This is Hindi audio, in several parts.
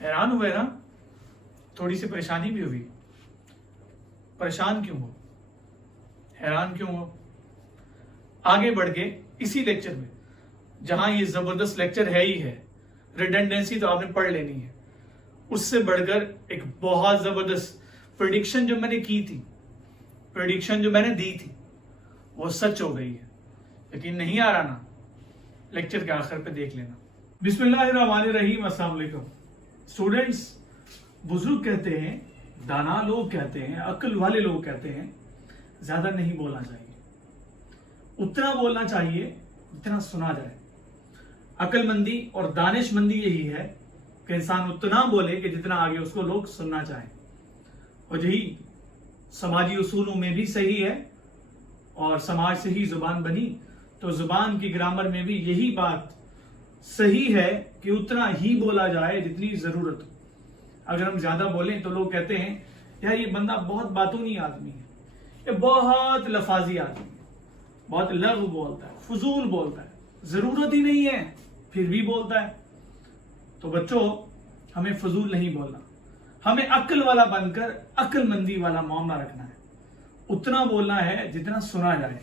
हैरान हुए ना, थोड़ी सी परेशानी भी हुई। परेशान क्यों हो, हैरान क्यों हो? आगे बढ़ के इसी लेक्चर में, जहां ये जबरदस्त लेक्चर है ही है, रिडंडेंसी तो आपने पढ़ लेनी है, उससे बढ़कर एक बहुत जबरदस्त प्रेडिक्शन जो मैंने की थी, प्रेडिक्शन जो मैंने दी थी, वो सच हो गई है। यकीन नहीं आ रहा ना, लेक्चर के आखिर पे देख लेना। बिस्मिल्लाहिर्रहमानिर्रहीम। अस्सलाम वालेकुम स्टूडेंट्स। बुजुर्ग कहते हैं, दाना लोग कहते हैं, अक्ल वाले लोग कहते हैं, ज्यादा नहीं बोलना चाहिए, उतना बोलना चाहिए जितना सुना जाए। अक्लमंदी और दानिशमंदी यही है कि इंसान उतना बोले कि जितना आगे उसको लोग सुनना चाहें। और यही समाजी उसूलों में भी सही है, और समाज से ही जुबान बनी, तो जुबान की ग्रामर में भी यही बात सही है कि उतना ही बोला जाए जितनी जरूरत हो। अगर हम ज्यादा बोलें तो लोग कहते हैं यार ये बंदा बहुत बातूनी आदमी है, ये बहुत लफाजी आदमी है, बहुत लफ्ज बोलता है, फजूल बोलता है, जरूरत ही नहीं है फिर भी बोलता है। तो बच्चों, हमें फजूल नहीं बोलना, हमें अक्ल वाला बनकर अक्लमंदी वाला मामला रखना है। उतना बोलना है जितना सुना जाए,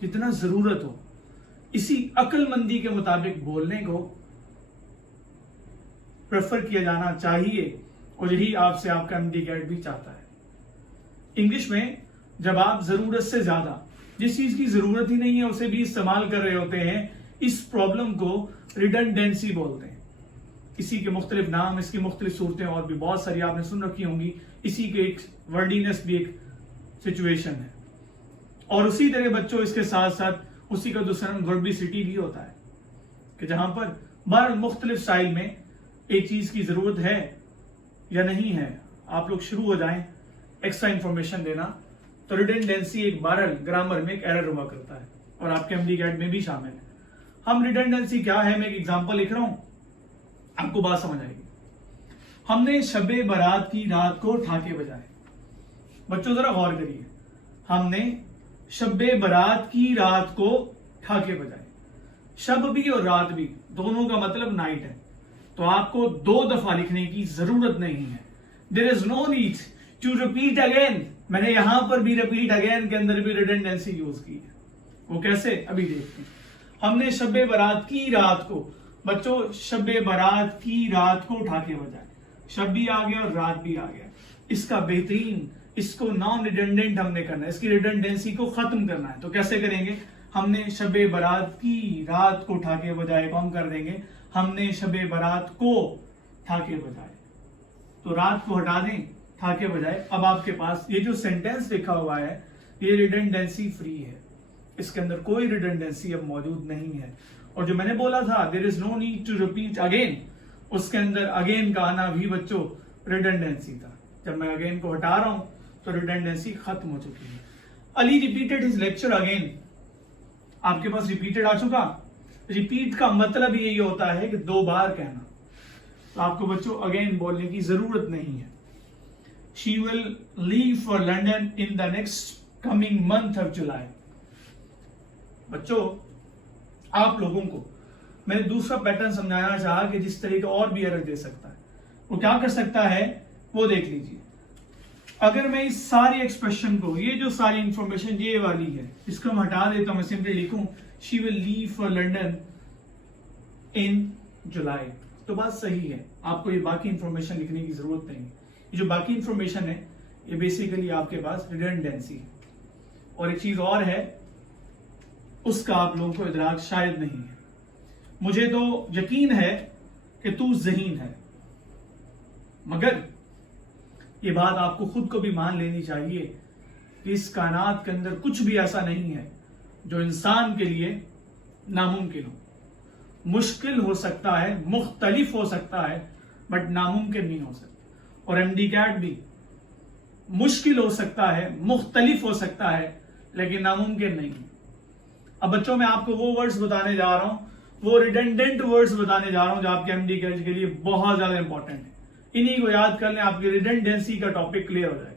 जितना जरूरत हो। इसी अक्लमंदी के मुताबिक बोलने को प्रेफर किया जाना चाहिए, और यही आपसे आपका MD-CAT भी चाहता है। इंग्लिश में जब आप जरूरत से ज्यादा जिस चीज की जरूरत ही नहीं है उसे भी इस्तेमाल कर रहे होते हैं, इस प्रॉब्लम को रिडंडेंसी बोलते हैं। इसी के मुख्तलिफ नाम, इसकी मुख्तलिफ सूरतें और भी बहुत सारी आपने सुन रखी होंगी। इसी के एक वर्डीनेस भी एक सिचुएशन है, और उसी तरह बच्चों इसके साथ साथ उसी का दूसरा वर्बिसिटी भी होता है कि जहां पर बार मुख्तलिफ स्टाइल में एक चीज की जरूरत है या नहीं है। आप लोग शुरू हो जाएं एक्स्ट्रा इंफॉर्मेशन देना, तो रिडंडेंसी एक बारल ग्रामर में एक एरर हुआ करता है, और आपके MD-CAT में भी शामिल है। हम रिडंडेंसी क्या है, मैं एक एग्जांपल लिख रहा हूं, आपको बात समझ आएगी। हमने शबे बारात की रात को ठाके बजाए। बच्चों जरा गौर करिए, हमने शबे बारात की रात को ठाके बजाए। शब भी और रात भी दोनों का मतलब नाइट है, तो आपको 2 दफा लिखने की जरूरत नहीं है। There is no need to repeat again. मैंने यहां पर भी रिपीट अगेन के अंदर भी रिडंडेंसी यूज की है। वो कैसे, अभी देखते हैं। हमने शबे बारात की रात को, बच्चों शबे बारात की रात को ठाके बजाए। शब भी आ गया और रात भी आ गया। इसका बेहतरीन, इसको नॉन रिडंडेंट हमने करना है, इसकी रिडंडेंसी को खत्म करना है। तो कैसे करेंगे? हमने शबे बारात की रात को ठाके बजाए को हम कर देंगे हमने शबे बारात को ठाके बजाए। तो रात को हटा दें, ठाके बजाए। अब आपके पास ये जो सेंटेंस लिखा हुआ है, ये रिडंडेंसी फ्री है, इसके अंदर कोई रिडंडेंसी अब मौजूद नहीं है। और जो मैंने बोला था there is no need to repeat again, उसके अंदर अगेन का आना भी बच्चों रिडंडेंसी था। जब मैं अगेन को हटा रहा हूं तो रिडंडेंसी खत्म हो चुकी है। Ali repeated his lecture again, आपके पास रिपीटेड आ चुका। रिपीट का मतलब यही होता है कि 2 बार कहना, तो आपको बच्चों अगेन बोलने की जरूरत नहीं है। She will leave for London in the next coming month of July. बच्चों, आप लोगों को मैंने दूसरा पैटर्न समझाना चाहा कि जिस तरह का और भी एरर दे सकता है, वो क्या कर सकता है वो देख लीजिए। अगर मैं इस सारी एक्सप्रेशन को, ये जो सारी इंफॉर्मेशन ये वाली है, इसको मैं हटा देता हूं, मैं सिंपली लिखूं she will leave for London in July, तो बात सही है। आपको ये बाकी इंफॉर्मेशन लिखने की जरूरत नहीं है। ये जो बाकी इंफॉर्मेशन है ये बेसिकली आपके पास रिडंडेंसी है। और एक चीज और है, उसका आप लोगों को इदराक शायद नहीं है। मुझे तो यकीन है कि तू ज़हीन है, मगर ये बात आपको खुद को भी मान लेनी चाहिए कि इस कायनात के अंदर कुछ भी ऐसा नहीं है जो इंसान के लिए नामुमकिन हो। मुश्किल हो सकता है, मुख्तलिफ हो सकता है, बट नामुमकिन नहीं हो सकता। और MD-CAT भी मुश्किल हो सकता है, मुख्तलिफ हो सकता है, लेकिन नामुमकिन नहीं। अब बच्चों, मैं आपको वो वर्ड्स बताने जा रहा हूं, वो रिडंडेंट वर्ड्स बताने जा रहा हूं जो आपके MD-CAT के लिए बहुत ज्यादा इंपॉर्टेंट है। इन्हीं को याद कर लें, आपकी रिडंडेंसी का टॉपिक क्लियर हो जाएगा।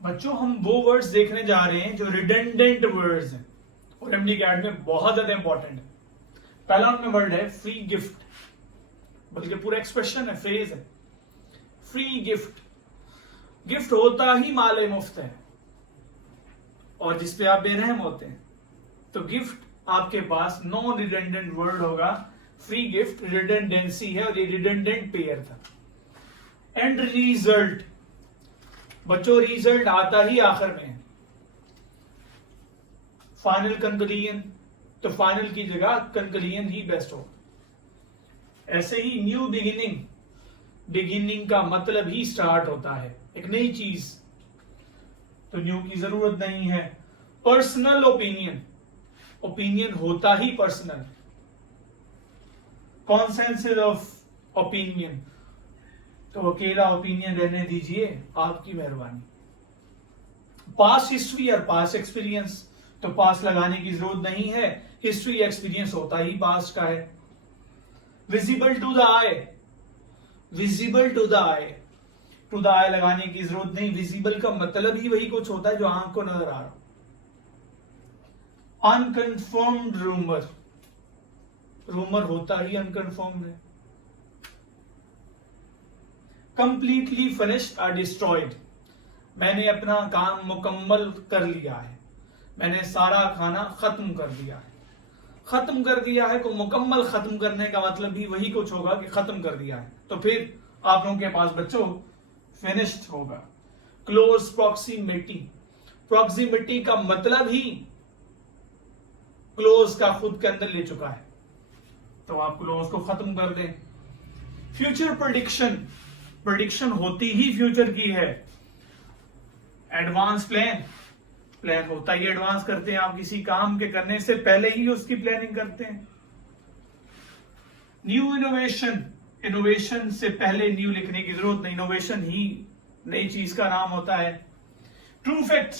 बच्चों, हम वो वर्ड्स देखने जा रहे हैं जो रिडंडेंट वर्ड्स हैं और MD-CAT में बहुत ज्यादा इंपॉर्टेंट है। पहला उनमें वर्ड है फ्री गिफ्ट। बल्कि पूरा एक्सप्रेशन है, फ्रेज है। फ्री गिफ्ट, गिफ्ट होता ही माले मुफ्त है, और जिसपे आप बेरहम होते हैं। तो गिफ्ट आपके पास नॉन रिडंडेंट वर्ड होगा। फ्री गिफ्ट रिडंडेंसी है, और ये रिडंडेंट पेयर था। एंड रिजल्ट, बच्चों रिजल्ट आता ही आखिर में है। फाइनल कंक्लूजन, तो फाइनल की जगह कंक्लूजन ही बेस्ट हो। ऐसे ही न्यू बिगिनिंग, बिगिनिंग का मतलब ही स्टार्ट होता है, एक नई चीज, तो न्यू की जरूरत नहीं है। पर्सनल ओपिनियन, ओपिनियन होता ही पर्सनल। कॉन्सेंसस ऑफ ओपिनियन, तो अकेला ओपिनियन रहने दीजिए, आपकी मेहरबानी। पास्ट हिस्ट्री और पास्ट एक्सपीरियंस, तो पास्ट लगाने की जरूरत नहीं है, हिस्ट्री एक्सपीरियंस होता ही पास्ट का है। Visible to the eye, visible to the eye, to the eye लगाने की जरूरत नहीं। विजिबल का मतलब ही वही कुछ होता है जो आंख को नजर आ रहा। अनकन्फर्म्ड रूमर, रूमर होता ही अनकन्फर्म्ड है। कंप्लीटली फिनिश्ड और डिस्ट्रॉयड, मैंने अपना काम मुकम्मल कर लिया है, मैंने सारा खाना खत्म कर दिया है। खत्म कर दिया है को मुकम्मल खत्म करने का मतलब भी वही कुछ होगा कि खत्म कर दिया है, तो फिर आप लोगों के पास बच्चों फिनिश्ड होगा। क्लोज प्रॉक्सिमिटी, प्रॉक्सिमिटी का मतलब ही क्लोज का खुद के अंदर ले चुका है, तो आप क्लोज को खत्म कर दें। फ्यूचर प्रेडिक्शन, प्रेडिक्शन होती ही फ्यूचर की है। एडवांस प्लान, प्लान होता ही एडवांस करते हैं, आप किसी काम के करने से पहले ही उसकी प्लानिंग करते हैं। न्यू इनोवेशन, इनोवेशन से पहले न्यू लिखने की जरूरत नहीं, इनोवेशन ही नई चीज का नाम होता है। ट्रू फैक्ट,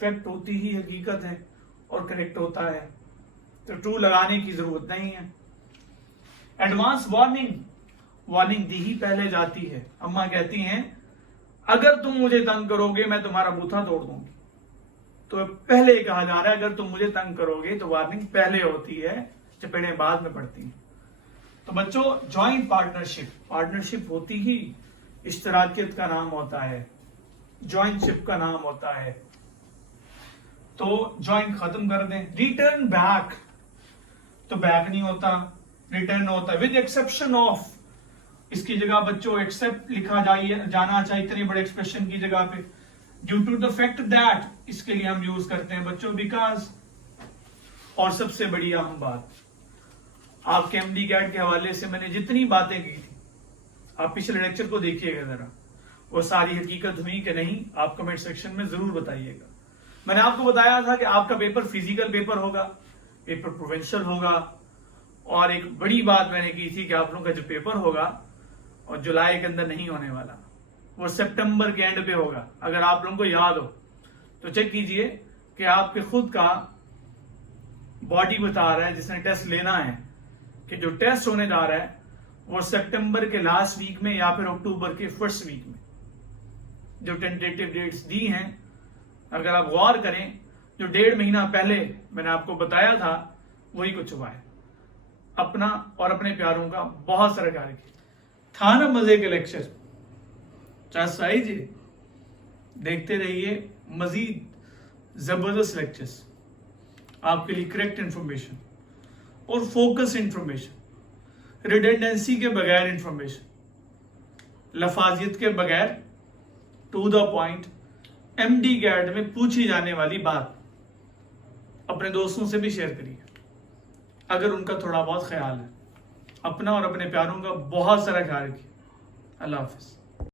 फैक्ट होती ही हकीकत है और करेक्ट होता है, तो ट्रू लगाने की जरूरत नहीं है। एडवांस वार्निंग, वार्निंग दी ही पहले जाती है। अम्मा कहती हैं अगर तुम मुझे तंग करोगे मैं तुम्हारा बूथा तोड़ दूंगी, तो पहले कहा जा रहा है अगर तुम मुझे तंग करोगे, तो वार्निंग पहले होती है, चपेड़े बाद में पड़ती हैं। तो बच्चों ज्वाइंट पार्टनरशिप, पार्टनरशिप होती ही इश्तराकियत का नाम होता है, ज्वाइंटशिप का नाम होता है, तो ज्वाइंट खत्म कर दें। रिटर्न बैक, तो बैक नहीं होता, रिटर्न होता है। विद एक्सेप्शन ऑफ, इसकी जगह बच्चों एक्सेप्ट लिखा जाना चाहिए इतने बड़े एक्सप्रेशन की जगह पे। Due to the fact that, इसके लिए हम यूज करते हैं बच्चों बिकॉज। और सबसे बड़ी अहम बात, आपके एमडी कैट के हवाले से मैंने जितनी बातें की थी, आप पिछले लेक्चर को देखिएगा जरा, वो सारी हकीकत हुई कि नहीं, आप कमेंट सेक्शन में जरूर बताइएगा। मैंने आपको बताया था कि आपका पेपर फिजिकल पेपर होगा, पेपर प्रोविंशियल होगा, और एक बड़ी बात मैंने की थी कि आप लोगों का जो पेपर होगा और जुलाई के अंदर नहीं होने वाला, वो सितंबर के एंड पे होगा। अगर आप लोगों को याद हो तो चेक कीजिए कि आपके खुद का बॉडी बता रहा है जिसने टेस्ट लेना है कि जो टेस्ट होने जा रहा है वो सितंबर के लास्ट वीक में या फिर अक्टूबर के फर्स्ट वीक में। जो टेंटेटिव डेट्स दी हैं, अगर आप गौर करें, जो 1.5 महीना पहले मैंने आपको बताया था वही कुछ हुआ है। अपना और अपने प्यारों का बहुत सारा ख्याल रखिए। था ना मजे के लेक्चर, साई जी देखते रहिए मजीद जबरदस्त लेक्चर्स आपके लिए, करेक्ट इंफॉर्मेशन और फोकस इंफॉर्मेशन, रिडंडेंसी के बगैर इंफॉर्मेशन, लफाजियत के बगैर, to the point, MD CAT में पूछी जाने वाली बात। अपने दोस्तों से भी शेयर करिए अगर उनका थोड़ा बहुत ख्याल है। अपना और अपने प्यारों का बहुत सारा ख्याल रखिए। अल्लाह हाफिज।